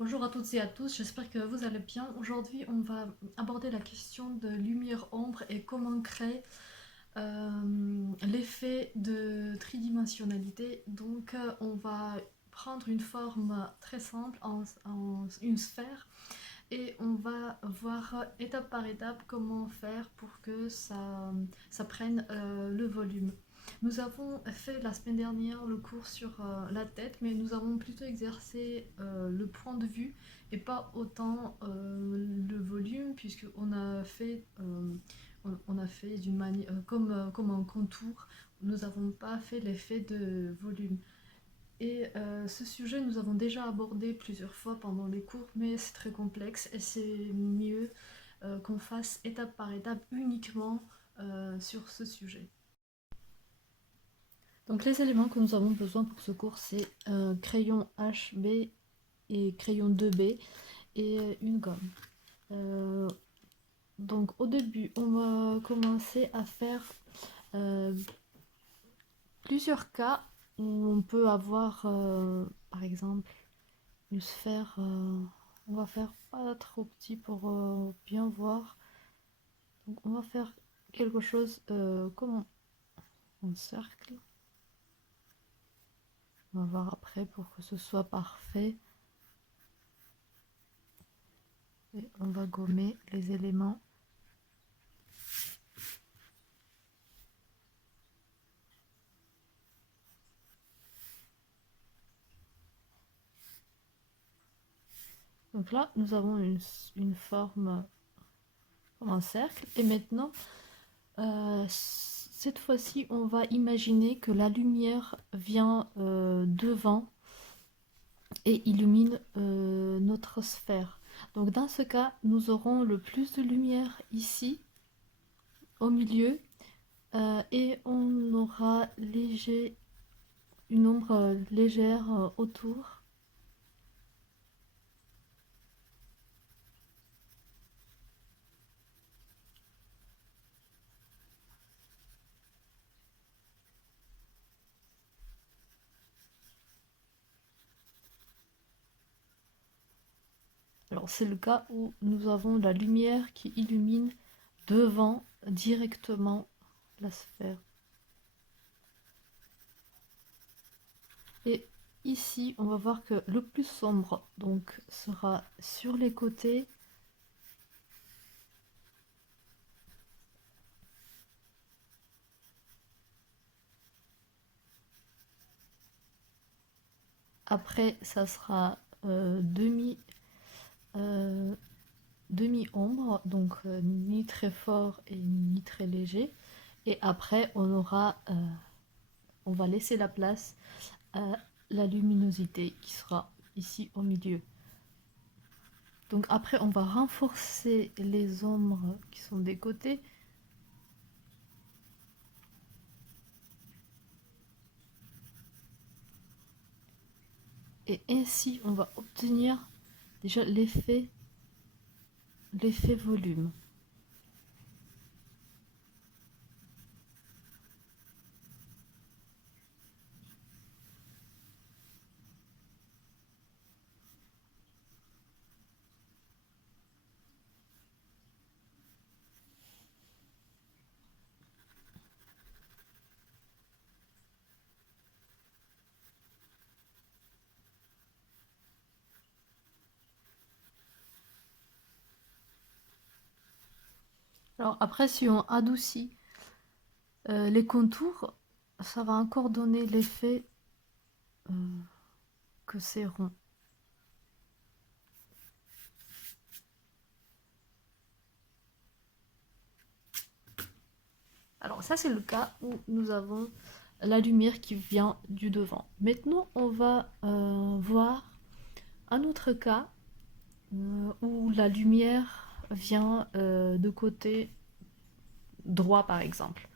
Bonjour à toutes et à tous, j'espère que vous allez bien. Aujourd'hui, on va aborder la question de lumière-ombre et comment créer l'effet de tridimensionnalité. Donc, on va prendre une forme très simple en une sphère et on va voir étape par étape comment faire pour que ça prenne le volume. Nous avons fait la semaine dernière le cours sur la tête, mais nous avons plutôt exercé le point de vue et pas autant le volume, puisqu'on a fait, on a fait d'une manière comme un contour. Nous n'avons pas fait l'effet de volume. Et ce sujet, nous avons déjà abordé plusieurs fois pendant les cours, mais c'est très complexe et c'est mieux qu'on fasse étape par étape uniquement sur ce sujet. Donc les éléments que nous avons besoin pour ce cours, c'est crayon HB et crayon 2B et une gomme. Euh, donc au début, on va commencer à faire euh, plusieurs cas où on peut avoir, par exemple, une sphère. On va faire pas trop petit pour bien voir. Donc on va faire quelque chose comme un cercle. On va voir après pour que ce soit parfait. Et on va gommer les éléments. Donc là, nous avons une forme comme un cercle. Et maintenant, cette fois-ci, on va imaginer que la lumière vient devant et illumine notre sphère. Donc dans ce cas, nous aurons le plus de lumière ici, au milieu, et on aura une ombre légère autour. Alors c'est le cas où nous avons la lumière qui illumine devant directement la sphère. Et ici, on va voir que le plus sombre donc sera sur les côtés. Après, ça sera euh, demi-ombre, donc ni très fort et ni très léger. Et après, on va laisser la place à la luminosité qui sera ici au milieu. Donc après, on va renforcer les ombres qui sont des côtés. Et ainsi, on va obtenir déjà l'effet volume. Alors après, si on adoucit les contours, ça va encore donner l'effet euh, que c'est rond. Alors ça c'est le cas où nous avons la lumière qui vient du devant. Maintenant on va voir un autre cas où la lumière vient de côté droit par exemple.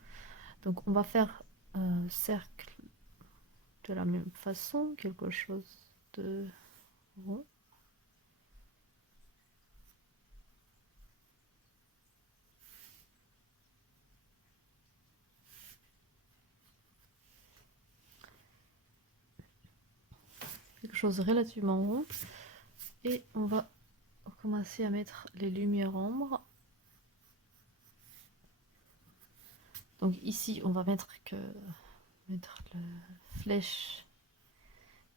Donc on va faire un cercle de la même façon, quelque chose de rond. Quelque chose relativement rond. Et on va commencer à mettre les lumières ombres. Donc ici, on va mettre la flèche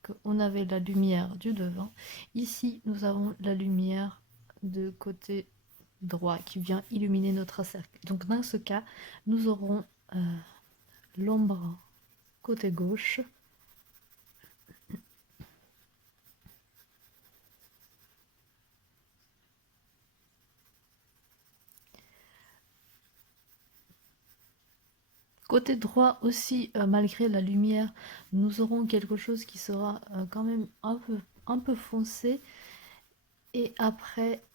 qu'on avait la lumière du devant. Ici, nous avons la lumière de côté droit qui vient illuminer notre cercle. Donc dans ce cas, nous aurons l'ombre côté gauche. Côté droit aussi, malgré la lumière, nous aurons quelque chose qui sera quand même un peu foncé. Et après,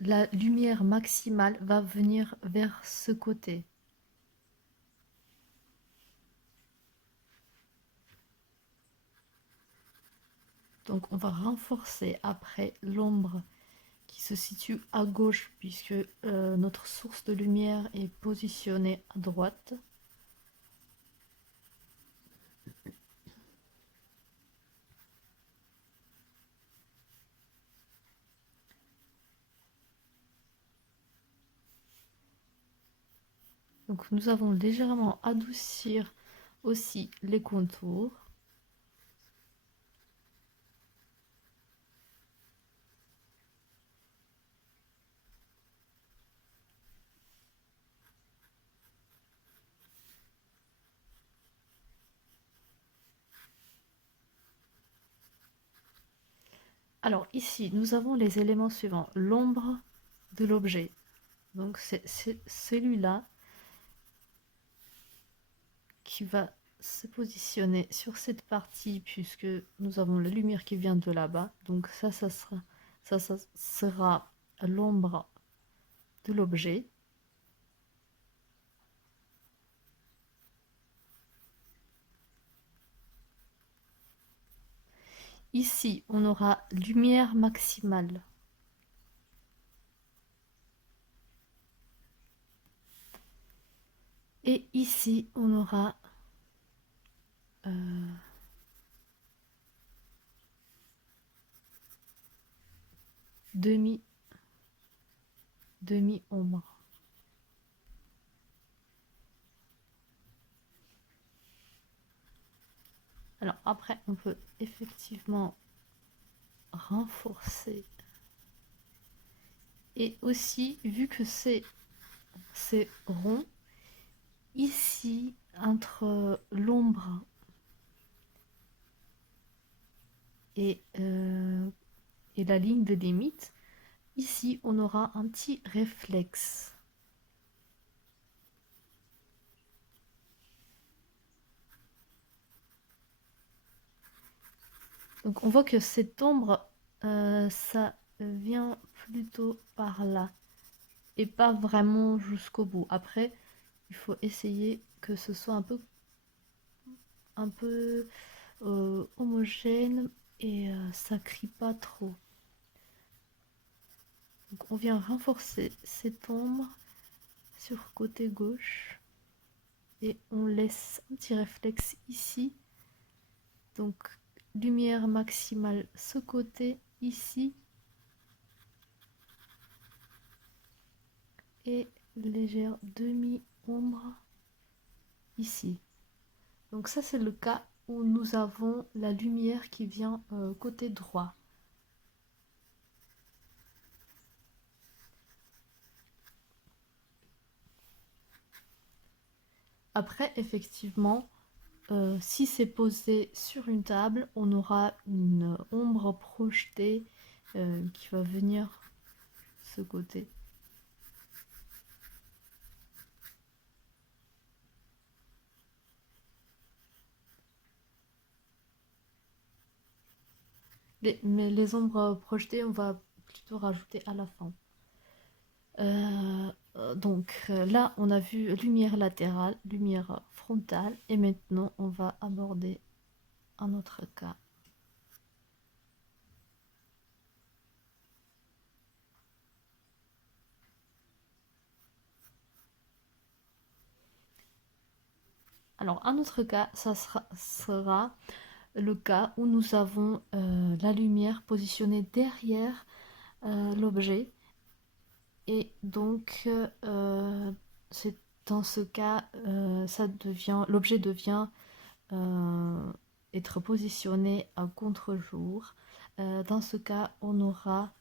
la lumière maximale va venir vers ce côté. Donc on va renforcer après l'ombre qui se situe à gauche puisque notre source de lumière est positionnée à droite. Donc nous avons légèrement adoucir aussi les contours. Alors ici, nous avons les éléments suivants. L'ombre de l'objet. Donc c'est celui-là qui va se positionner sur cette partie puisque nous avons la lumière qui vient de là-bas. Donc ça sera l'ombre de l'objet. Ici, on aura lumière maximale. Et ici, on aura demi-ombre. Alors après, on peut effectivement renforcer. Et aussi, vu que c'est rond, ici, entre l'ombre et la ligne de limite, ici, on aura un petit réflexe. Donc on voit que cette ombre, ça vient plutôt par là et pas vraiment jusqu'au bout. Après, il faut essayer que ce soit un peu homogène et ça crie pas trop. Donc on vient renforcer cette ombre sur côté gauche et on laisse un petit réflexe ici. Donc lumière maximale ce côté ici et légère demi-ombre ici. Donc ça c'est le cas où nous avons la lumière qui vient côté droit. Après effectivement, si c'est posé sur une table, on aura une ombre projetée qui va venir ce côté. Mais les ombres projetées, on va plutôt rajouter à la fin. Donc là, on a vu lumière latérale, lumière frontale, et maintenant on va aborder un autre cas. Alors un autre cas, ça sera le cas où nous avons la lumière positionnée derrière l'objet. Et donc, c'est dans ce cas, l'objet devient être positionné à contre-jour. Dans ce cas, on aura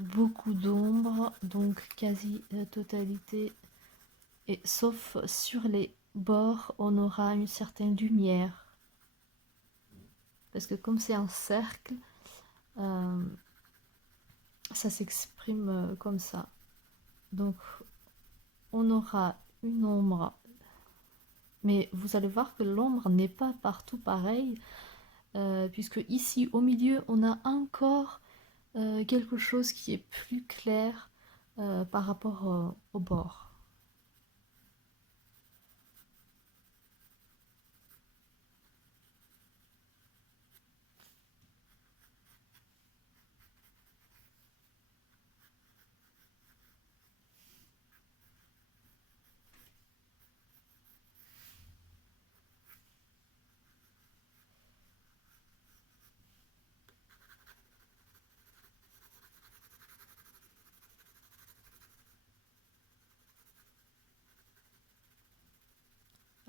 beaucoup d'ombre, donc quasi totalité, et sauf sur les bords, on aura une certaine lumière. Parce que comme c'est un cercle, euh, ça s'exprime comme ça. Donc, on aura une ombre. Mais vous allez voir que l'ombre n'est pas partout pareille, puisque ici au milieu, on a encore quelque chose qui est plus clair par rapport au bord.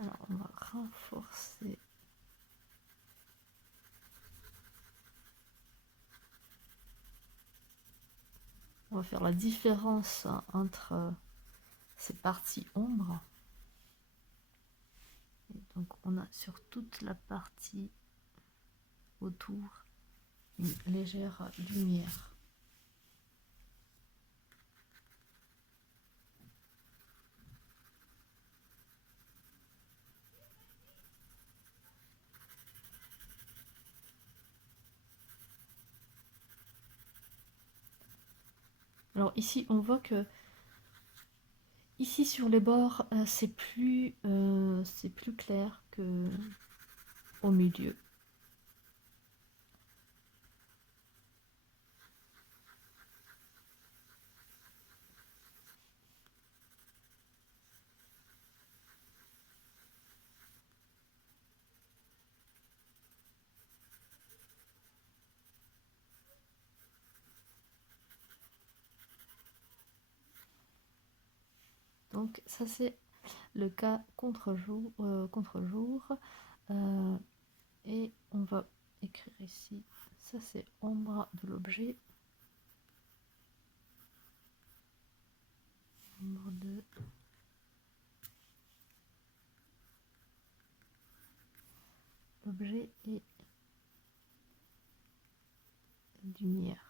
Alors, on va renforcer. On va faire la différence entre ces parties ombres. Et donc, on a sur toute la partie autour une légère lumière. Alors ici, on voit que ici sur les bords, c'est plus clair que au milieu. Donc ça c'est le cas contre-jour, et on va écrire ici, ça c'est ombre de l'objet, ombre de l'objet et lumière.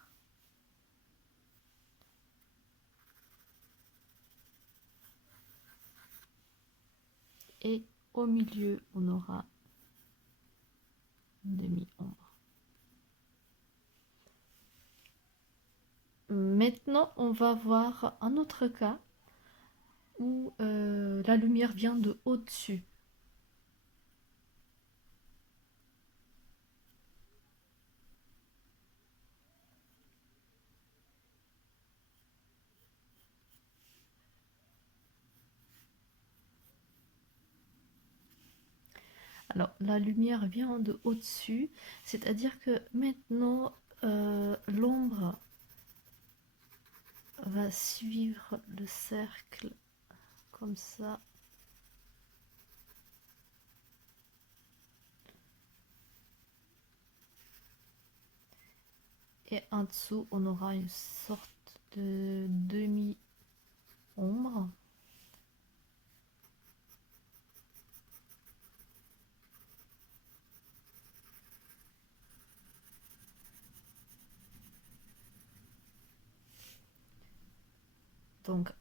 Et au milieu on aura une demi-ombre. Maintenant on va voir un autre cas où la lumière vient de au-dessus. Alors la lumière vient de au-dessus, c'est-à-dire que maintenant l'ombre va suivre le cercle comme ça. Et en dessous, on aura une sorte de demi-ombre. Donc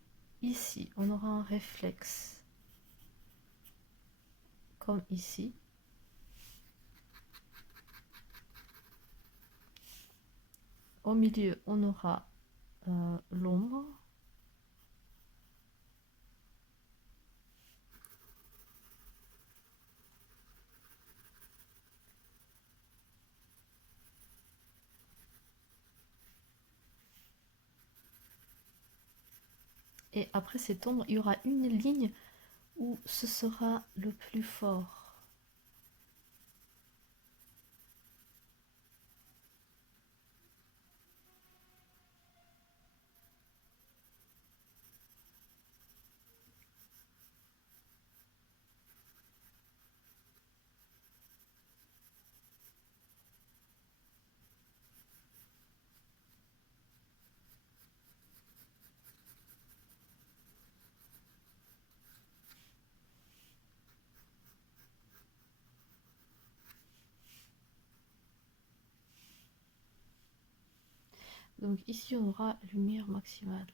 ici, on aura un réflexe comme ici. Au milieu, on aura l'ombre. Et après cette ombre, il y aura une ligne où ce sera le plus fort. Donc ici on aura lumière maximale.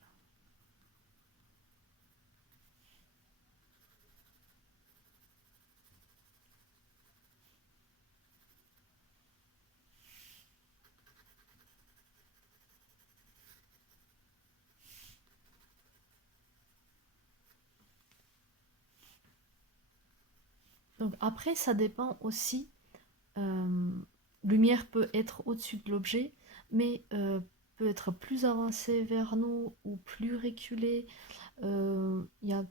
Donc après ça dépend aussi, lumière peut être au-dessus de l'objet, mais peut être plus avancée vers nous ou plus reculée. Il y a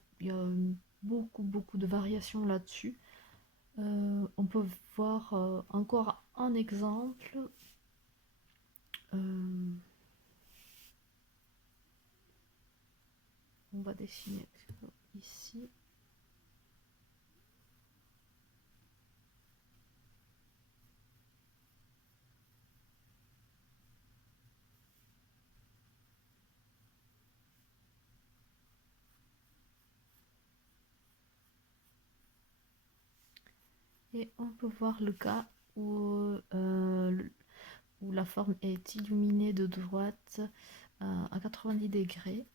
beaucoup de variations là-dessus. On peut voir encore un exemple. Euh, on va dessiner ici. Et on peut voir le cas où la forme est illuminée de droite à 90 degrés.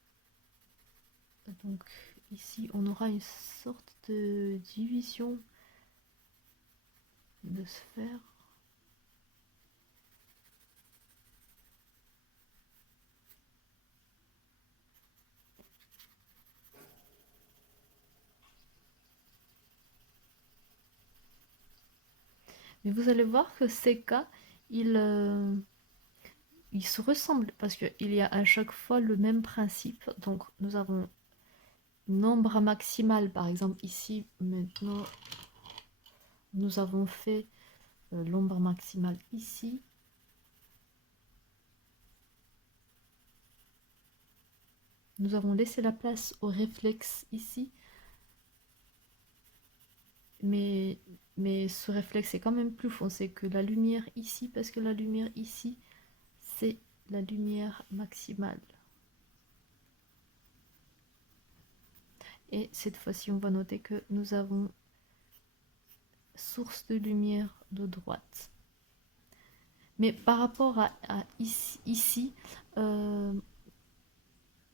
Donc ici, on aura une sorte de division de sphère. Mais vous allez voir que ces cas, ils se ressemblent parce qu'il y a à chaque fois le même principe. Donc nous avons une ombre maximale, par exemple ici, maintenant, nous avons fait l'ombre maximale ici. Nous avons laissé la place au réflexe ici. Mais, mais ce réflexe est quand même plus foncé que la lumière ici, parce que la lumière ici, c'est la lumière maximale. Et cette fois-ci, on va noter que nous avons source de lumière de droite. Mais par rapport à ici, il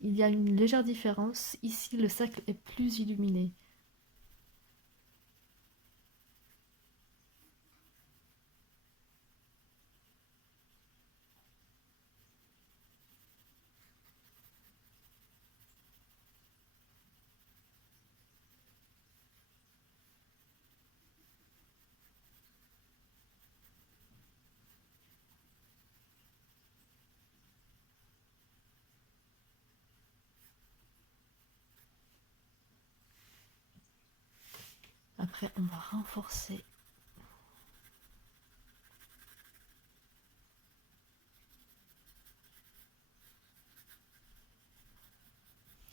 y a une légère différence. Ici, le cercle est plus illuminé. Après, on va renforcer.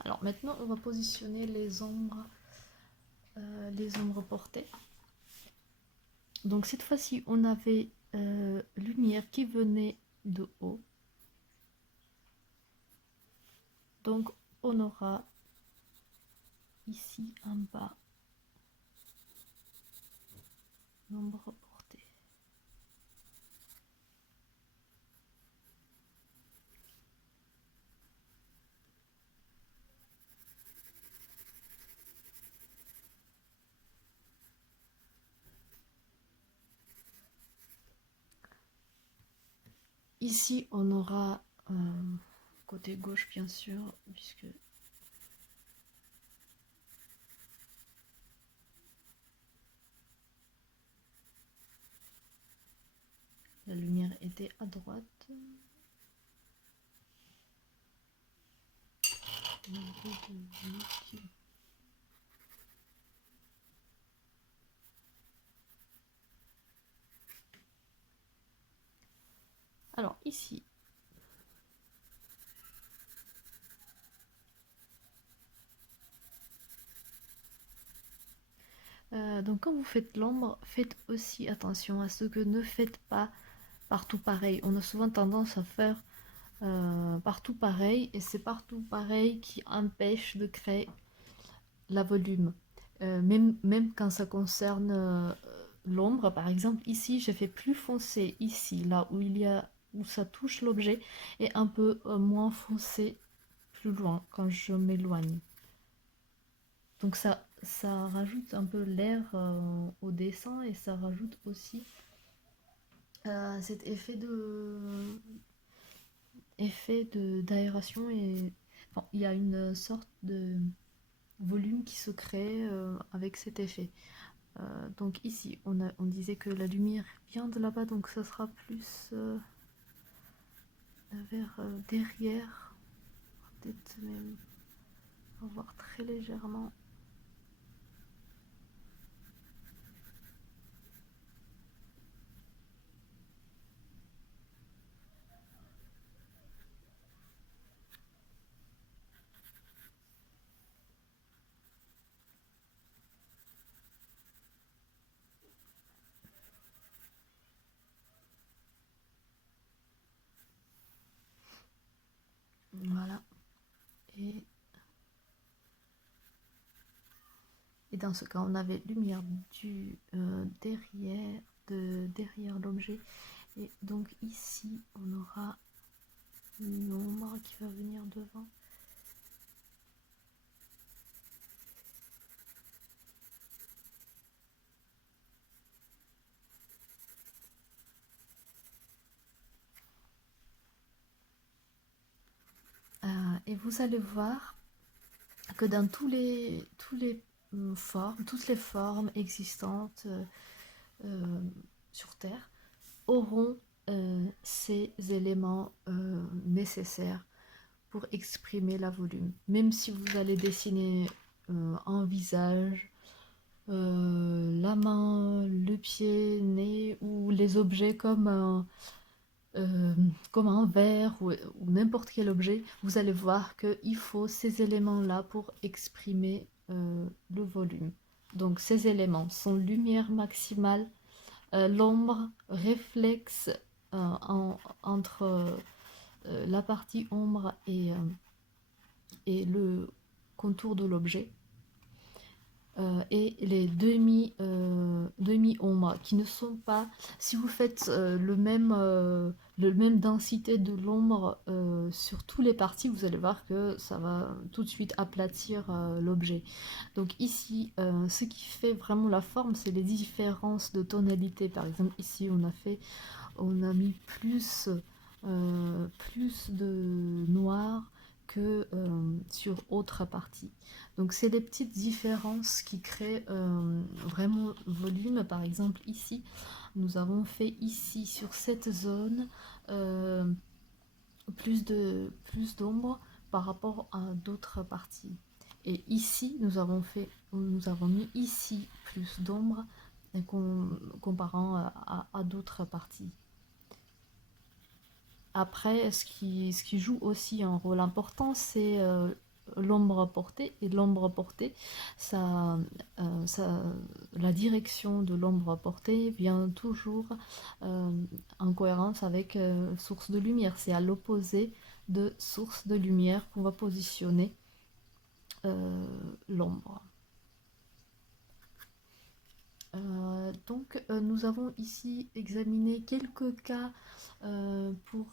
Alors maintenant, on va positionner les ombres portées. Donc cette fois-ci, on avait lumière qui venait de haut. Donc on aura ici en bas l'ombre portée. Ici, on aura côté gauche, bien sûr, puisque la lumière était à droite. Alors ici, donc quand vous faites l'ombre, faites aussi attention à ce que ne faites pas partout pareil. On a souvent tendance à faire partout pareil, et c'est partout pareil qui empêche de créer la volume. Même quand ça concerne l'ombre, par exemple, ici, j'ai fait plus foncé ici, là où il y a où ça touche l'objet et un peu moins foncé plus loin quand je m'éloigne. Donc ça rajoute un peu l'air au dessin et ça rajoute aussi cet d'aération et enfin, il y a une sorte de volume qui se crée avec cet effet. Donc ici, on disait que la lumière vient de là-bas, donc ça sera plus vers derrière, peut-être même on va voir très légèrement. Voilà. Et dans ce cas, on avait lumière du derrière l'objet. Et donc ici, on aura une ombre qui va venir devant. Et vous allez voir que dans toutes les formes existantes sur Terre auront ces éléments nécessaires pour exprimer la volume. Même si vous allez dessiner un visage, la main, le pied, nez ou les objets comme un verre ou n'importe quel objet, vous allez voir qu'il faut ces éléments-là pour exprimer le volume. Donc ces éléments sont lumière maximale, l'ombre, réflexe entre la partie ombre et le contour de l'objet. Et les demi-ombres qui ne sont pas, si vous faites le même densité de l'ombre sur toutes les parties, vous allez voir que ça va tout de suite aplatir l'objet. Donc ici, ce qui fait vraiment la forme, c'est les différences de tonalité. Par exemple, ici on a mis plus de noir que sur autre partie. Donc c'est des petites différences qui créent vraiment volume. Par exemple ici, nous avons fait ici sur cette zone plus d'ombre par rapport à d'autres parties. Et ici, nous avons mis ici plus d'ombre comparant à d'autres parties. Après, ce qui joue aussi un rôle important, c'est l'ombre portée. Et l'ombre portée, la direction de l'ombre portée vient toujours en cohérence avec source de lumière. C'est à l'opposé de source de lumière qu'on va positionner l'ombre. Donc nous avons ici examiné quelques cas pour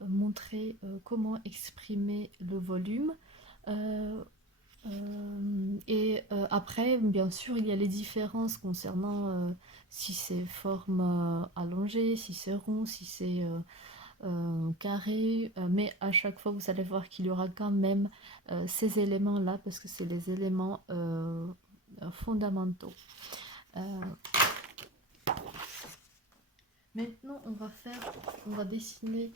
montrer comment exprimer le volume. Après, bien sûr, il y a les différences concernant si c'est forme allongée, si c'est rond, si c'est carré, mais à chaque fois vous allez voir qu'il y aura quand même ces éléments-là parce que c'est les éléments fondamentaux. Maintenant, on va dessiner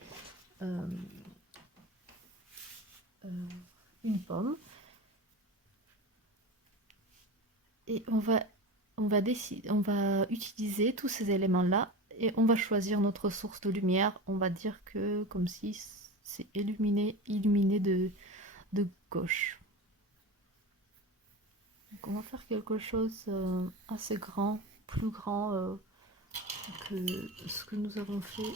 une pomme et on va utiliser tous ces éléments-là et on va choisir notre source de lumière. On va dire que comme si c'est illuminé de gauche. Donc on va faire quelque chose assez grand, plus grand que ce que nous avons fait.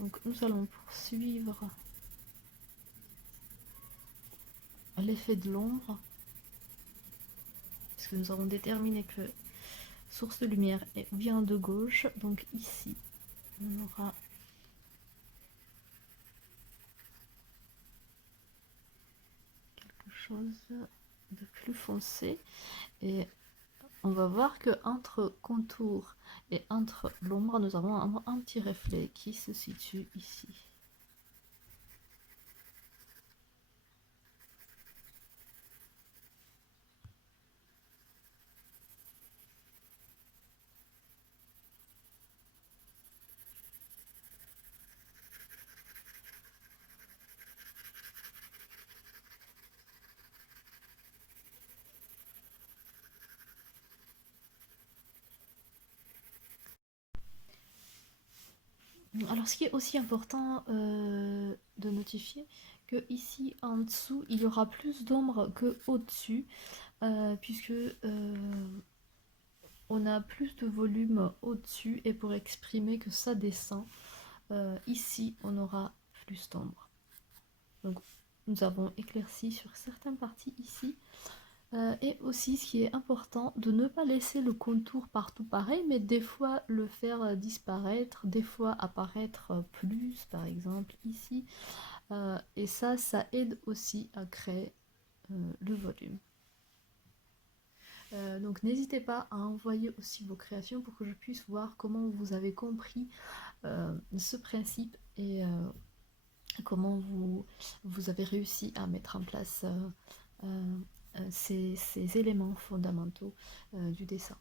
Donc nous allons poursuivre l'effet de l'ombre, puisque nous avons déterminé que source de lumière vient de gauche. Donc ici, on aura quelque chose de plus foncé. Et on va voir que entre contour et entre l'ombre, nous avons un petit reflet qui se situe ici. Alors ce qui est aussi important de notifier, que ici en dessous il y aura plus d'ombre que au-dessus, puisque on a plus de volume au-dessus, et pour exprimer que ça descend, ici on aura plus d'ombre. Donc nous avons éclairci sur certaines parties ici. Et aussi, ce qui est important, de ne pas laisser le contour partout pareil, mais des fois le faire disparaître, des fois apparaître plus, par exemple ici. Et ça aide aussi à créer le volume. Donc n'hésitez pas à envoyer aussi vos créations pour que je puisse voir comment vous avez compris ce principe, et comment vous avez réussi à mettre en place ces éléments fondamentaux du dessin.